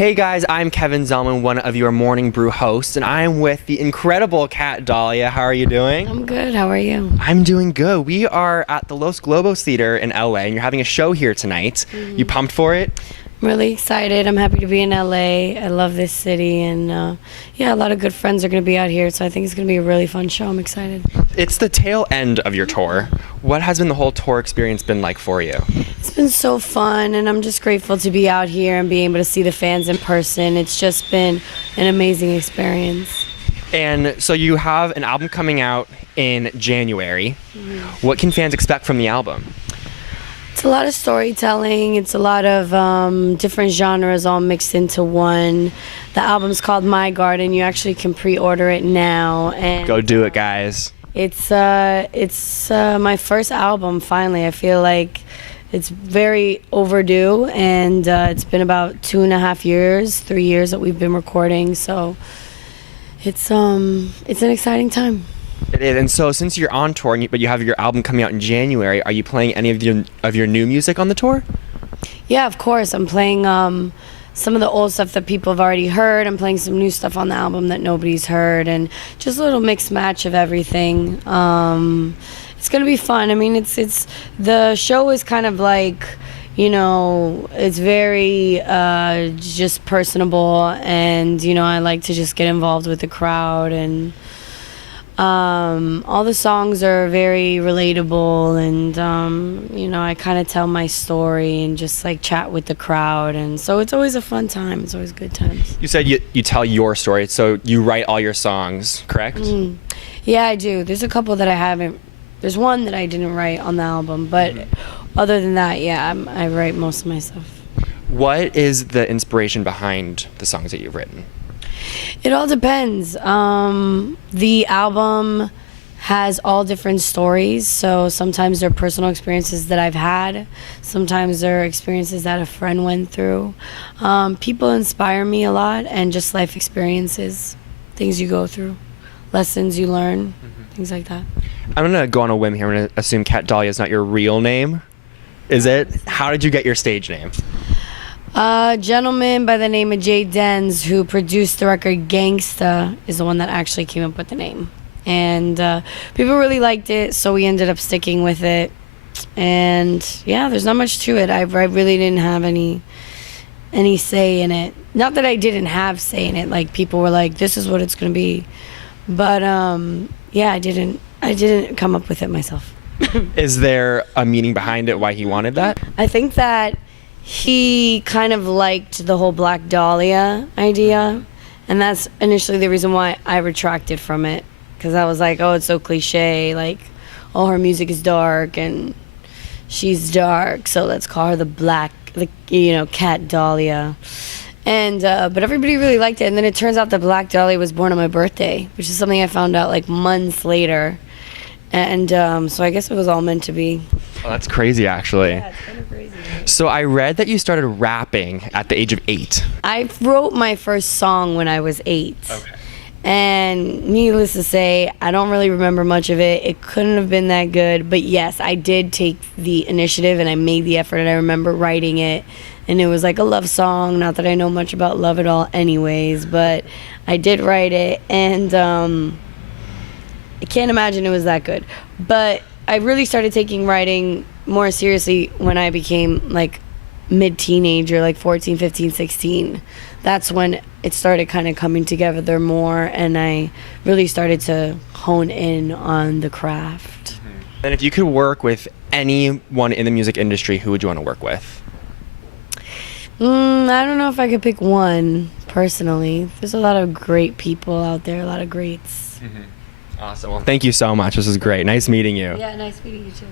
Hey guys, I'm Kevin Zellman, one of your Morning Brew hosts, and I'm with the incredible Kat Dahlia. How are you doing? I'm good. How are you? I'm doing good. We are at the Los Globos Theater in LA, and you're having a show here tonight. You pumped for it? I'm really excited. I'm happy to be in LA. I love this city, and yeah, a lot of good friends are going to be out here, so I think it's going to be a really fun show. I'm excited. It's the tail end of your tour. What has been the whole tour experience been like for you? It's been so fun, and I'm just grateful to be out here and be able to see the fans in person. It's just been an amazing experience. And so you have an album coming out in January. What can fans expect from the album? It's a lot of storytelling. It's a lot of different genres all mixed into one. The album's called My Garden. You actually can pre-order it now. And Go do it, guys. It's my first album, finally. I feel like it's very overdue, and it's been about 2.5 years, 3 years that we've been recording, so it's an exciting time. It is. And so since you're on tour, but you have your album coming out in January, are you playing any of your new music on the tour? Yeah, of course. I'm playing some of the old stuff that people have already heard. I'm playing some new stuff on the album that nobody's heard, and just a little mixed match of everything. It's gonna be fun. I mean, it's the show is kind of like, it's very just personable, and I like to just get involved with the crowd, and all the songs are very relatable, and I kind of tell my story and just like chat with the crowd, and so it's always a fun time. It's always good times. You said you tell your story, so you write all your songs, correct? Yeah, I do. There's a couple that I haven't. There's one that I didn't write on the album, but other than that, yeah, I write most of my stuff. What is the inspiration behind the songs that you've written? It all depends. The album has all different stories, so sometimes they're personal experiences that I've had, sometimes they're experiences that a friend went through. People inspire me a lot, and just life experiences, things you go through, lessons you learn, things like that. I'm gonna go on a whim here. I'm gonna assume Kat Dahlia is not your real name. Is it? How did you get your stage name? A gentleman by the name of Jay Denz, who produced the record Gangsta, is the one that actually came up with the name. And people really liked it, so we ended up sticking with it. And yeah, there's not much to it. I really didn't have any say in it. Not that I didn't have say in it. Like, people were like, "This is what it's gonna be," but yeah, I didn't come up with it myself. Is there a meaning behind it? Why he wanted that? I think that he kind of liked the whole Black Dahlia idea, and that's initially the reason why I retracted from it, because I was like, oh, it's so cliche, like, oh, her music is dark and she's dark, so let's call her Kat Dahlia. And but everybody really liked it, and then it turns out that Black Dahlia was born on my birthday, which is something I found out like months later, and so I guess it was all meant to be. Oh, that's crazy, actually. Yeah, it's kind of crazy. So I read that you started rapping at the age of 8. I wrote my first song when I was 8. Okay. And needless to say, I don't really remember much of it. It couldn't have been that good, but yes, I did take the initiative and I made the effort, and I remember writing it, and it was like a love song. Not that I know much about love at all anyways, but I did write it, and I can't imagine it was that good. But I really started taking writing more seriously when I became like mid-teenager, like 14, 15, 16. That's when it started kind of coming together more, and I really started to hone in on the craft. And if you could work with anyone in the music industry, who would you want to work with? I don't know if I could pick one, personally. There's a lot of great people out there, a lot of greats. Awesome. Well, thank you so much. This was great. Nice meeting you. Yeah, nice meeting you too.